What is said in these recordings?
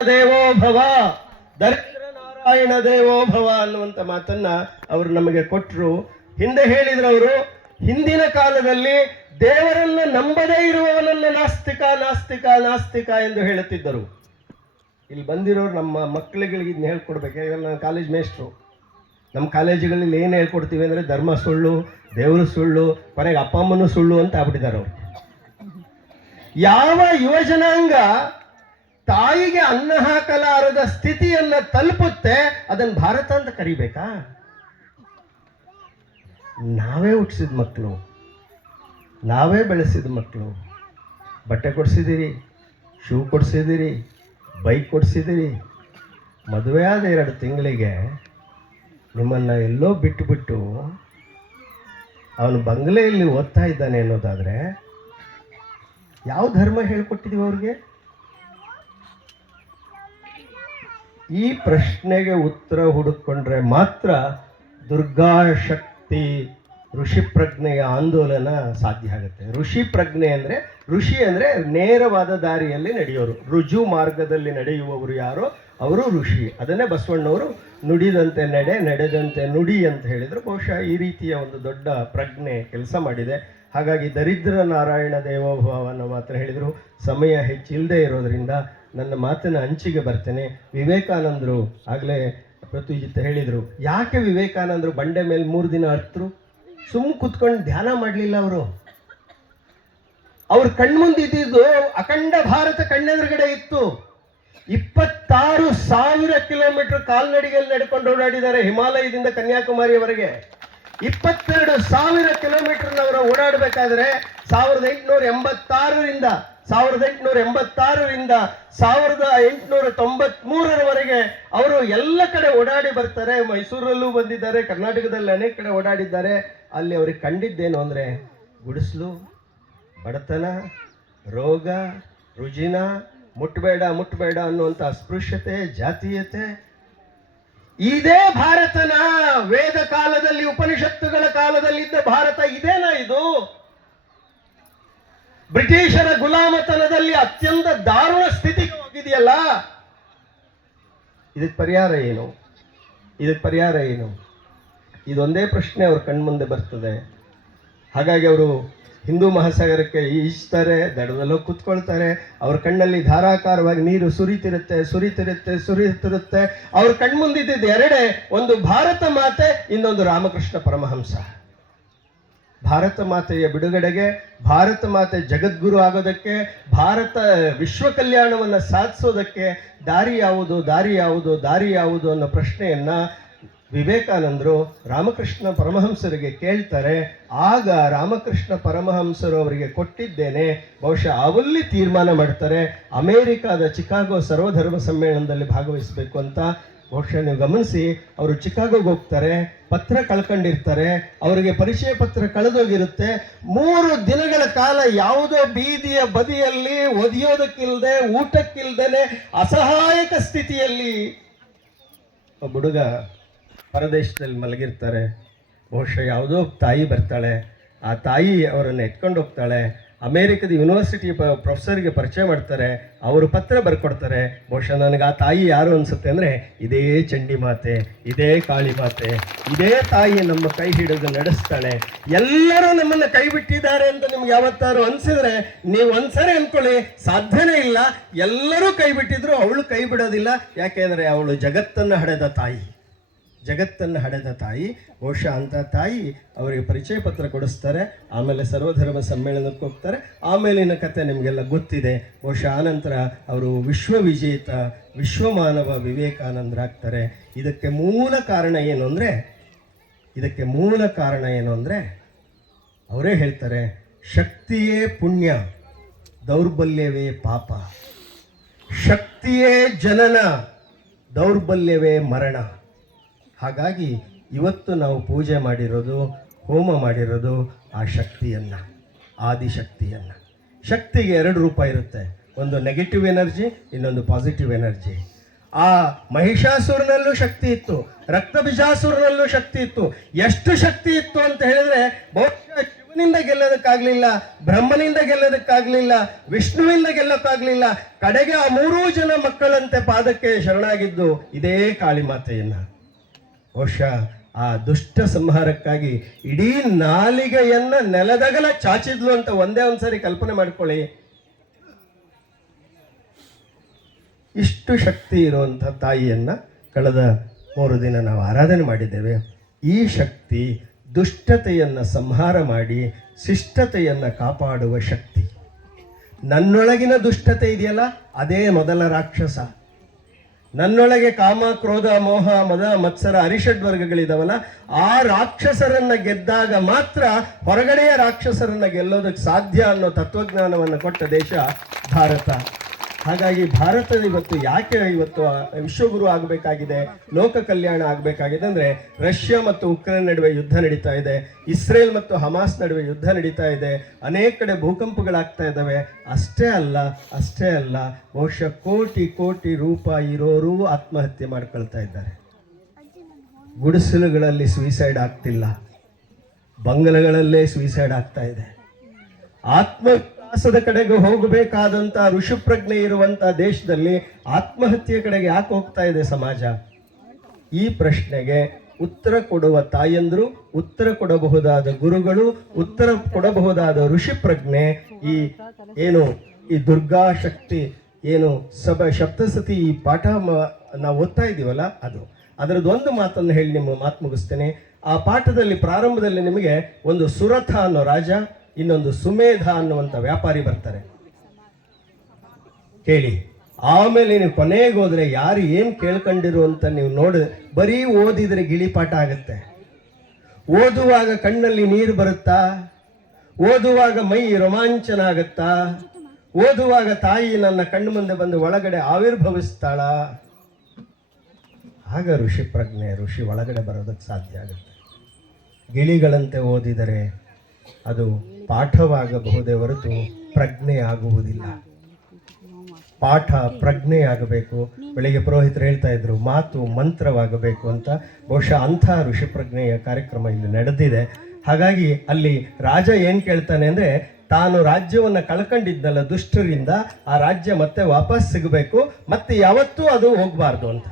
ದೇವೋ ಭವ, ದರಿದ್ರ ನಾರಾಯಣ ದೇವೋ ಭವ ಅನ್ನುವಂತ ಮಾತನ್ನ ಅವರು ನಮಗೆ ಕೊಟ್ಟರು. ಹಿಂದೆ ಹೇಳಿದ್ರು ಅವರು, ಹಿಂದಿನ ಕಾಲದಲ್ಲಿ ದೇವರನ್ನ ನಂಬದೇ ಇರುವವನನ್ನ ನಾಸ್ತಿಕ ನಾಸ್ತಿಕ ನಾಸ್ತಿಕ ಎಂದು ಹೇಳುತ್ತಿದ್ದರು. ಇಲ್ಲಿ ಬಂದಿರೋರು ನಮ್ಮ ಮಕ್ಕಳುಗಳಿಗೆ ಇದನ್ನ ಹೇಳ್ಕೊಡ್ಬೇಕು. ನನ್ನ ಕಾಲೇಜ್ ಮೇಸ್ಟ್ರು, ನಮ್ಮ ಕಾಲೇಜುಗಳಲ್ಲಿ ಏನು ಹೇಳ್ಕೊಡ್ತೀವಿ ಅಂದರೆ ಧರ್ಮ ಸುಳ್ಳು, ದೇವರು ಸುಳ್ಳು, ಕೊನೆಗೆ ಅಪ್ಪ ಅಮ್ಮನೂ ಸುಳ್ಳು ಅಂತ ಆಗ್ಬಿಟ್ಟಿದ್ದಾರೆ ಅವರು. ಯಾವ ಯುವಜನಾಂಗ ತಾಯಿಗೆ ಅನ್ನ ಹಾಕಲಾರದ ಸ್ಥಿತಿಯನ್ನ ತಲುಪುತ್ತೆ, ಅದನ್ನು ಭಾರತ ಅಂತ ಕರಿಬೇಕಾ? ನಾವೇ ಹುಟ್ಟಿಸಿದ ಮಕ್ಕಳು, ನಾವೇ ಬೆಳೆಸಿದ ಮಕ್ಕಳು. ಬಟ್ಟೆ ಕೊಡಿಸಿದ್ದೀರಿ, ಶೂ ಕೊಡಿಸಿದ್ದೀರಿ, ಬೈಕ್ ಕೊಡಿಸಿದ್ದೀರಿ. ಮದುವೆ ಆದ 2 ತಿಂಗಳಿಗೆ ನಿಮ್ಮನ್ನು ಎಲ್ಲೋ ಬಿಟ್ಟು ಅವನು ಬಂಗಲೆಯಲ್ಲಿ ಓದ್ತಾ ಇದ್ದಾನೆ ಅನ್ನೋದಾದರೆ ಯಾವ ಧರ್ಮ ಹೇಳ್ಕೊಟ್ಟಿದ್ದೀವಿ ಅವ್ರಿಗೆ? ಈ ಪ್ರಶ್ನೆಗೆ ಉತ್ತರ ಹುಡುಕೊಂಡ್ರೆ ಮಾತ್ರ ದುರ್ಗಾಶಕ್ತಿ ಋಷಿ ಪ್ರಜ್ಞೆಯ ಆಂದೋಲನ ಸಾಧ್ಯ ಆಗುತ್ತೆ. ಋಷಿ ಪ್ರಜ್ಞೆ ಅಂದರೆ, ಋಷಿ ಅಂದರೆ ನೇರವಾದ ದಾರಿಯಲ್ಲಿ ನಡೆಯೋರು, ರುಜು ಮಾರ್ಗದಲ್ಲಿ ನಡೆಯುವವರು ಯಾರೋ ಅವರು ಋಷಿ. ಅದನ್ನೇ ಬಸವಣ್ಣವರು ನುಡಿದಂತೆ ನಡೆ, ನಡೆದಂತೆ ನುಡಿ ಅಂತ ಹೇಳಿದರು. ಬಹುಶಃ ಈ ರೀತಿಯ ಒಂದು ದೊಡ್ಡ ಪ್ರಜ್ಞೆ ಕೆಲಸ ಮಾಡಿದೆ. ಹಾಗಾಗಿ ದರಿದ್ರ ನಾರಾಯಣ ದೇವೋಭವ ಅನ್ನೋ ಮಾತ್ರ ಹೇಳಿದರು. ಸಮಯ ಹೆಚ್ಚಿಲ್ಲದೆ ಇರೋದರಿಂದ ನನ್ನ ಮಾತಿನ ಅಂಚಿಗೆ ಬರ್ತೇನೆ. ವಿವೇಕಾನಂದರು ಆಗಲೇ ಪೃಥ್ವಿಜಿತ್ ಹೇಳಿದರು, ಯಾಕೆ ವಿವೇಕಾನಂದರು ಬಂಡೆ ಮೇಲೆ 3 ದಿನ ಹತ್ತರು? ಕುತ್ಕೊಂಡು ಧ್ಯಾನ ಮಾಡಲಿಲ್ಲ ಅವರು. ಅವ್ರ ಕಣ್ಮುಂದಿದ್ದು ಅಖಂಡ ಭಾರತ ಕಣ್ಣೆದುರುಗಡೆ ಇತ್ತು. 26,000 ಕಿಲೋಮೀಟರ್ ಕಾಲ್ನಡಿಗೆಯಲ್ಲಿ ನಡ್ಕೊಂಡು ಓಡಾಡಿದ್ದಾರೆ ಹಿಮಾಲಯದಿಂದ ಕನ್ಯಾಕುಮಾರಿಯವರೆಗೆ. 22,000 ಕಿಲೋಮೀಟರ್ನವರ ಓಡಾಡಬೇಕಾದ್ರೆ 1886ರಿಂದ 1893ರವರೆಗೆ ಅವರು ಎಲ್ಲ ಕಡೆ ಓಡಾಡಿ ಬರ್ತಾರೆ. ಮೈಸೂರಲ್ಲೂ ಬಂದಿದ್ದಾರೆ, ಕರ್ನಾಟಕದಲ್ಲಿ ಅನೇಕ ಕಡೆ ಓಡಾಡಿದ್ದಾರೆ. ಅಲ್ಲಿ ಅವ್ರಿಗೆ ಕಂಡಿದ್ದೇನು ಅಂದರೆ ಗುಡಿಸಲು, ಬಡತನ, ರೋಗ, ರುಜಿನ, ಮುಟ್ಟಬೇಡ ಮುಟ್ಟಬೇಡ ಅನ್ನುವಂಥ ಅಸ್ಪೃಶ್ಯತೆ, ಜಾತೀಯತೆ. ಇದೇ ಭಾರತನ ವೇದ ಕಾಲದಲ್ಲಿ, ಉಪನಿಷತ್ತುಗಳ ಕಾಲದಲ್ಲಿದ್ದ ಭಾರತ ಇದೇನಾ ಇದು? ಬ್ರಿಟಿಷರ ಗುಲಾಮತನದಲ್ಲಿ ಅತ್ಯಂತ ದಾರುಣ ಸ್ಥಿತಿಗೆ ಹೋಗಿದೆಯಲ್ಲ. ಇದಕ್ಕೆ ಪರಿಹಾರ ಏನು? ಇದೊಂದೇ ಪ್ರಶ್ನೆ ಅವ್ರ ಕಣ್ಮುಂದೆ ಬರ್ತದೆ. ಹಾಗಾಗಿ ಅವರು ಹಿಂದೂ ಮಹಾಸಾಗರಕ್ಕೆ ಈಜ್ತಾರೆ, ದಡದಲ್ಲೂ ಕೂತ್ಕೊಳ್ತಾರೆ. ಅವ್ರ ಕಣ್ಣಲ್ಲಿ ಧಾರಾಕಾರವಾಗಿ ನೀರು ಸುರಿತಿರುತ್ತೆ. ಅವ್ರ ಕಣ್ಮುಂದಿದ್ದು ಎರಡೇ, ಒಂದು ಭಾರತ ಮಾತೆ, ಇನ್ನೊಂದು ರಾಮಕೃಷ್ಣ ಪರಮಹಂಸ. ಭಾರತ ಮಾತೆಯ ಬಿಡುಗಡೆಗೆ, ಭಾರತ ಮಾತೆ ಜಗದ್ಗುರು ಆಗೋದಕ್ಕೆ, ಭಾರತ ವಿಶ್ವ ಕಲ್ಯಾಣವನ್ನು ಸಾಧಿಸೋದಕ್ಕೆ ದಾರಿ ಯಾವುದು ಅನ್ನೋ ಪ್ರಶ್ನೆಯನ್ನ ವಿವೇಕಾನಂದರು ರಾಮಕೃಷ್ಣ ಪರಮಹಂಸರಿಗೆ ಕೇಳ್ತಾರೆ. ಆಗ ರಾಮಕೃಷ್ಣ ಪರಮಹಂಸರು ಅವರಿಗೆ ಕೊಟ್ಟಿದ್ದೇನೆ. ಬಹುಶಃ ಅವಲ್ಲಿ ತೀರ್ಮಾನ ಮಾಡ್ತಾರೆ ಅಮೇರಿಕಾದ ಚಿಕಾಗೋ ಸರ್ವಧರ್ಮ ಸಮ್ಮೇಳನದಲ್ಲಿ ಭಾಗವಹಿಸಬೇಕು ಅಂತ. ಬಹುಶಃ ನೀವು ಗಮನಿಸಿ, ಅವರು ಚಿಕಾಗೋಗೆ ಹೋಗ್ತಾರೆ, ಪತ್ರ ಕಳ್ಕೊಂಡಿರ್ತಾರೆ, ಅವರಿಗೆ ಪರಿಚಯ ಪತ್ರ ಕಳೆದೋಗಿರುತ್ತೆ. 3 ದಿನಗಳ ಕಾಲ ಯಾವುದೋ ಬೀದಿಯ ಬದಿಯಲ್ಲಿ ಒದಿಯೋದಕ್ಕಿಲ್ಲದೆ, ಊಟಕ್ಕಿಲ್ದೇನೆ ಅಸಹಾಯಕ ಸ್ಥಿತಿಯಲ್ಲಿ ಒಬ್ಬ ಹುಡುಗ ಪರದೇಶದಲ್ಲಿ ಮಲಗಿರ್ತಾರೆ. ಬಹುಶಃ ಯಾವುದೋ ತಾಯಿ ಬರ್ತಾಳೆ, ಆ ತಾಯಿ ಅವರನ್ನು ಎತ್ಕೊಂಡು ಹೋಗ್ತಾಳೆ. ಅಮೇರಿಕದ ಯೂನಿವರ್ಸಿಟಿ ಪ್ರೊಫೆಸರ್ಗೆ ಪರಿಚಯ ಮಾಡ್ತಾರೆ, ಅವರು ಪತ್ರ ಬರ್ಕೊಡ್ತಾರೆ. ಬಹುಶಃ ನನಗೆ ಆ ತಾಯಿ ಯಾರು ಅನಿಸುತ್ತೆ ಅಂದರೆ, ಇದೇ ಚಂಡಿ ಮಾತೆ, ಇದೇ ಕಾಳಿ ಮಾತೆ, ಇದೇ ತಾಯಿ ನಮ್ಮ ಕೈ ಹಿಡಿದು ನಡೆಸ್ತಾಳೆ. ಎಲ್ಲರೂ ನಮ್ಮನ್ನು ಕೈ ಬಿಟ್ಟಿದ್ದಾರೆ ಅಂತ ನಿಮ್ಗೆ ಯಾವತ್ತಾರು ಅನಿಸಿದ್ರೆ ನೀವು ಒಂದ್ಸರಿ ಅಂದ್ಕೊಳ್ಳಿ, ಸಾಧ್ಯನೇ ಇಲ್ಲ. ಎಲ್ಲರೂ ಕೈ ಬಿಟ್ಟಿದ್ರು ಅವಳು ಕೈ ಬಿಡೋದಿಲ್ಲ. ಯಾಕೆಂದರೆ ಅವಳು ಜಗತ್ತನ್ನು ಹಡೆದ ತಾಯಿ. ಬಹುಶಃ ಅಂಥ ತಾಯಿ ಅವರಿಗೆ ಪರಿಚಯ ಪತ್ರ ಕೊಡಿಸ್ತಾರೆ. ಆಮೇಲೆ ಸರ್ವಧರ್ಮ ಸಮ್ಮೇಳನಕ್ಕೆ ಹೋಗ್ತಾರೆ. ಆಮೇಲಿನ ಕತೆ ನಿಮಗೆಲ್ಲ ಗೊತ್ತಿದೆ. ಬಹುಶಃ ಆನಂತರ ಅವರು ವಿಶ್ವವಿಜೇತ, ವಿಶ್ವಮಾನವ ವಿವೇಕಾನಂದರಾಗ್ತಾರೆ. ಇದಕ್ಕೆ ಮೂಲ ಕಾರಣ ಏನು ಅಂದರೆ ಅವರೇ ಹೇಳ್ತಾರೆ, ಶಕ್ತಿಯೇ ಪುಣ್ಯ, ದೌರ್ಬಲ್ಯವೇ ಪಾಪ. ಶಕ್ತಿಯೇ ಜನನ, ದೌರ್ಬಲ್ಯವೇ ಮರಣ. ಹಾಗಾಗಿ ಇವತ್ತು ನಾವು ಪೂಜೆ ಮಾಡಿರೋದು, ಹೋಮ ಮಾಡಿರೋದು ಆ ಶಕ್ತಿಯನ್ನು, ಆದಿಶಕ್ತಿಯನ್ನು. ಶಕ್ತಿಗೆ 2 ರೂಪ ಇರುತ್ತೆ, ಒಂದು ನೆಗೆಟಿವ್ ಎನರ್ಜಿ, ಇನ್ನೊಂದು ಪಾಸಿಟಿವ್ ಎನರ್ಜಿ. ಆ ಮಹಿಷಾಸುರನಲ್ಲೂ ಶಕ್ತಿ ಇತ್ತು, ರಕ್ತಬೀಜಾಸುರನಲ್ಲೂ ಶಕ್ತಿ ಇತ್ತು. ಎಷ್ಟು ಶಕ್ತಿ ಇತ್ತು ಅಂತ ಹೇಳಿದ್ರೆ, ಬಹುಶಃ ಜಗತ್ತಿನಿಂದ ಗೆಲ್ಲೋದಕ್ಕಾಗ್ಲಿಲ್ಲ, ಬ್ರಹ್ಮನಿಂದ ಗೆಲ್ಲೋದಕ್ಕಾಗ್ಲಿಲ್ಲ, ವಿಷ್ಣುವಿಂದ ಗೆಲ್ಲಕ್ಕಾಗ್ಲಿಲ್ಲ. ಕಡೆಗೆ ಆ 3 ಜನ ಮಕ್ಕಳಂತೆ ಪಾದಕ್ಕೆ ಶರಣಾಗಿದ್ದು ಇದೇ ಕಾಳಿಮಾತೆಯನ್ನ. ಬಹುಶಃ ಆ ದುಷ್ಟ ಸಂಹಾರಕ್ಕಾಗಿ ಇಡೀ ನಾಲಿಗೆಯನ್ನ ನೆಲದಗಲ ಚಾಚಿದ್ಲು ಅಂತ ಒಂದೇ ಒಂದ್ಸರಿ ಕಲ್ಪನೆ ಮಾಡ್ಕೊಳ್ಳಿ. ಇಷ್ಟು ಶಕ್ತಿ ಇರುವಂಥ ತಾಯಿಯನ್ನ ಕಳೆದ 3 ದಿನ ನಾವು ಆರಾಧನೆ ಮಾಡಿದ್ದೇವೆ. ಈ ಶಕ್ತಿ ದುಷ್ಟತೆಯನ್ನು ಸಂಹಾರ ಮಾಡಿ ಶಿಷ್ಟತೆಯನ್ನು ಕಾಪಾಡುವ ಶಕ್ತಿ. ನನ್ನೊಳಗಿನ ದುಷ್ಟತೆ ಇದೆಯಲ್ಲ, ಅದೇ ಮೊದಲ ರಾಕ್ಷಸ. ನನ್ನೊಳಗೆ ಕಾಮ, ಕ್ರೋಧ, ಮೋಹ, ಮದ, ಮತ್ಸರ, ಅರಿಷಡ್ವರ್ಗಗಳಿದಾವಲ್ಲ, ಆ ರಾಕ್ಷಸರನ್ನ ಗೆದ್ದಾಗ ಮಾತ್ರ ಹೊರಗಡೆಯ ರಾಕ್ಷಸರನ್ನ ಗೆಲ್ಲೋದಕ್ಕೆ ಸಾಧ್ಯ ಅನ್ನೋ ತತ್ವಜ್ಞಾನವನ್ನು ಕೊಟ್ಟ ದೇಶ ಭಾರತ. ಹಾಗಾಗಿ ಭಾರತದ ಯಾಕೆ ಇವತ್ತು ವಿಶ್ವಗುರು ಆಗಬೇಕಾಗಿದೆ, ಲೋಕ ಕಲ್ಯಾಣ ಆಗಬೇಕಾಗಿದೆ ಅಂದರೆ, ರಷ್ಯಾ ಮತ್ತು ಉಕ್ರೇನ್ ನಡುವೆ ಯುದ್ಧ ನಡೀತಾ ಇದೆ, ಇಸ್ರೇಲ್ ಮತ್ತು ಹಮಾಸ್ ನಡುವೆ ಯುದ್ಧ ನಡೀತಾ ಇದೆ, ಅನೇಕ ಕಡೆ ಭೂಕಂಪಗಳಾಗ್ತಾ ಇದ್ದಾವೆ. ಅಷ್ಟೇ ಅಲ್ಲ, ಬಹುಶಃ ಕೋಟಿ ಕೋಟಿ ರೂಪಾಯಿ ಇರೋರು ಆತ್ಮಹತ್ಯೆ ಮಾಡ್ಕೊಳ್ತಾ ಇದ್ದಾರೆ. ಗುಡಿಸಲುಗಳಲ್ಲಿ ಸುಯಿಸೈಡ್ ಆಗ್ತಿಲ್ಲ, ಬಂಗಲೆಗಳಲ್ಲೇ ಸುಯಿಸೈಡ್ ಆಗ್ತಾ ಇದೆ. ಆತ್ಮವಿಶ್ವಾಸದ ಕಡೆಗೆ ಹೋಗಬೇಕಾದಂತ ಋಷಿಪ್ರಜ್ಞೆ ಇರುವಂತ ದೇಶದಲ್ಲಿ ಆತ್ಮಹತ್ಯೆ ಕಡೆಗೆ ಯಾಕೆ ಹೋಗ್ತಾ ಇದೆ ಸಮಾಜ? ಈ ಪ್ರಶ್ನೆಗೆ ಉತ್ತರ ಕೊಡುವ ತಾಯಂದ್ರು, ಉತ್ತರ ಕೊಡಬಹುದಾದ ಗುರುಗಳು, ಉತ್ತರ ಕೊಡಬಹುದಾದ ಋಷಿಪ್ರಜ್ಞೆ ಈ ದುರ್ಗಾ ಶಕ್ತಿ ಸಪ್ತಸತಿ ಈ ಪಾಠ ನಾವು ಓದ್ತಾ ಇದೀವಲ್ಲ, ಅದರದ್ದು ಒಂದು ಮಾತನ್ನು ಹೇಳಿ ನಿಮ್ಮ ಮಾತು ಮುಗಿಸ್ತೇನೆ. ಆ ಪಾಠದಲ್ಲಿ ಪ್ರಾರಂಭದಲ್ಲಿ ನಿಮಗೆ ಒಂದು ಸುರಥ ಅನ್ನೋ ರಾಜ, ಇನ್ನೊಂದು ಸುಮೇಧ ಅನ್ನುವಂಥ ವ್ಯಾಪಾರಿ ಬರ್ತಾರೆ ಕೇಳಿ. ಆಮೇಲೆ ನೀವು ಕೊನೆಗೆ ಹೋದ್ರೆ ಯಾರು ಏನು ಕೇಳ್ಕೊಂಡಿರು ಅಂತ ನೀವು ಬರೀ ಓದಿದ್ರೆ ಗಿಳಿಪಾಠ ಆಗುತ್ತೆ. ಓದುವಾಗ ಕಣ್ಣಲ್ಲಿ ನೀರು ಬರುತ್ತಾ? ಓದುವಾಗ ಮೈ ರೋಮಾಂಚನ ಆಗುತ್ತಾ? ಓದುವಾಗ ತಾಯಿ ನನ್ನ ಕಣ್ಣು ಮುಂದೆ ಬಂದು ಒಳಗಡೆ ಆವಿರ್ಭವಿಸ್ತಾಳ? ಆಗ ಋಷಿ ಒಳಗಡೆ ಬರೋದಕ್ಕೆ ಸಾಧ್ಯ ಆಗುತ್ತೆ. ಗಿಳಿಗಳಂತೆ ಓದಿದರೆ ಅದು ಪಾಠವಾಗಬಹುದೇ ಹೊರತು ಪ್ರಜ್ಞೆ ಆಗುವುದಿಲ್ಲ. ಪಾಠ ಪ್ರಜ್ಞೆಯಾಗಬೇಕು. ಬೆಳಿಗ್ಗೆ ಪುರೋಹಿತರು ಹೇಳ್ತಾ ಇದ್ರು ಮಾತು ಮಂತ್ರವಾಗಬೇಕು ಅಂತ. ಬಹುಶಃ ಅಂಥ ಋಷಿಪ್ರಜ್ಞೆಯ ಕಾರ್ಯಕ್ರಮ ಇಲ್ಲಿ ನಡೆದಿದೆ. ಹಾಗಾಗಿ ಅಲ್ಲಿ ರಾಜ ಏನು ಕೇಳ್ತಾನೆ ಅಂದರೆ, ತಾನು ರಾಜ್ಯವನ್ನು ಕಳ್ಕೊಂಡಿದ್ದಲ್ಲ ದುಷ್ಟರಿಂದ, ಆ ರಾಜ್ಯ ಮತ್ತೆ ವಾಪಸ್ ಸಿಗಬೇಕು, ಮತ್ತೆ ಯಾವತ್ತೂ ಅದು ಹೋಗಬಾರ್ದು ಅಂತ.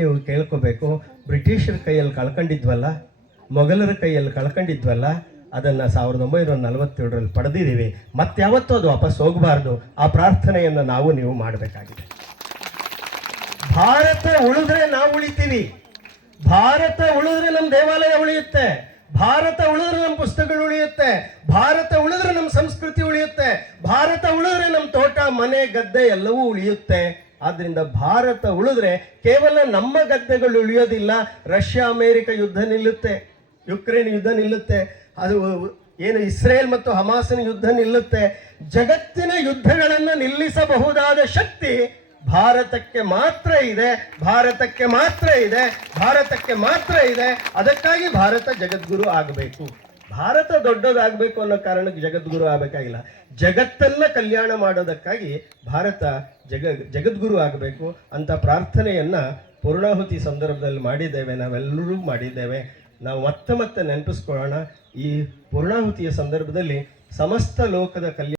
ನೀವು ಕೇಳ್ಕೋಬೇಕು, ಬ್ರಿಟಿಷರ ಕೈಯಲ್ಲಿ ಕಳ್ಕೊಂಡಿದ್ವಲ್ಲ, ಮೊಘಲರ ಕೈಯಲ್ಲಿ ಕಳ್ಕೊಂಡಿದ್ವಲ್ಲ, ಅದನ್ನು 1947ರಲ್ಲಿ ಪಡೆದಿದ್ದೀವಿ, ಮತ್ತೆ ಯಾವತ್ತೂ ಅದು ವಾಪಸ್ ಹೋಗಬಾರ್ದು. ಆ ಪ್ರಾರ್ಥನೆಯನ್ನು ನೀವು ಮಾಡಬೇಕಾಗಿದೆ. ಭಾರತ ಉಳಿದ್ರೆ ನಾವು ಉಳಿತೀವಿ. ಭಾರತ ಉಳಿದ್ರೆ ನಮ್ಮ ದೇವಾಲಯ ಉಳಿಯುತ್ತೆ. ಭಾರತ ಉಳಿದ್ರೆ ನಮ್ಮ ಪುಸ್ತಕಗಳು ಉಳಿಯುತ್ತೆ. ಭಾರತ ಉಳಿದ್ರೆ ನಮ್ಮ ಸಂಸ್ಕೃತಿ ಉಳಿಯುತ್ತೆ. ಭಾರತ ಉಳಿದ್ರೆ ನಮ್ಮ ತೋಟ, ಮನೆ, ಗದ್ದೆ ಎಲ್ಲವೂ ಉಳಿಯುತ್ತೆ. ಆದ್ರಿಂದ ಭಾರತ ಉಳಿದ್ರೆ ಕೇವಲ ನಮ್ಮ ಗದ್ದೆಗಳು ಉಳಿಯೋದಿಲ್ಲ, ರಷ್ಯಾ ಅಮೇರಿಕ ಯುದ್ಧ ನಿಲ್ಲುತ್ತೆ, ಯುಕ್ರೇನ್ ಯುದ್ಧ ನಿಲ್ಲುತ್ತೆ, ಅದು ಇಸ್ರೇಲ್ ಮತ್ತು ಹಮಾಸನ ಯುದ್ಧ ನಿಲ್ಲುತ್ತೆ. ಜಗತ್ತಿನ ಯುದ್ಧಗಳನ್ನು ನಿಲ್ಲಿಸಬಹುದಾದ ಶಕ್ತಿ ಭಾರತಕ್ಕೆ ಮಾತ್ರ ಇದೆ, ಭಾರತಕ್ಕೆ ಮಾತ್ರ ಇದೆ, ಭಾರತಕ್ಕೆ ಮಾತ್ರ ಇದೆ. ಅದಕ್ಕಾಗಿ ಭಾರತ ಜಗದ್ಗುರು ಆಗಬೇಕು. ಭಾರತ ದೊಡ್ಡದಾಗಬೇಕು ಅನ್ನೋ ಕಾರಣಕ್ಕೆ ಜಗದ್ಗುರು ಆಗಬೇಕಾಗಿಲ್ಲ. ಜಗತ್ತನ್ನ ಕಲ್ಯಾಣ ಮಾಡೋದಕ್ಕಾಗಿ ಭಾರತ ಜಗದ್ಗುರು ಆಗಬೇಕು ಅಂತ ಪ್ರಾರ್ಥನೆಯನ್ನ ಪೂರ್ಣಾಹುತಿ ಸಂದರ್ಭದಲ್ಲಿ ಮಾಡಿದ್ದೇವೆ, ನಾವೆಲ್ಲರೂ ಮಾಡಿದ್ದೇವೆ. ನಾವು ಮತ್ತೆ ನೆನಪಿಸ್ಕೊಳ್ಳೋಣ, ಈ ಪೂರ್ಣಾಹುತಿಯ ಸಂದರ್ಭದಲ್ಲಿ ಸಮಸ್ತ ಲೋಕದ ಕಲ್ಯಾಣ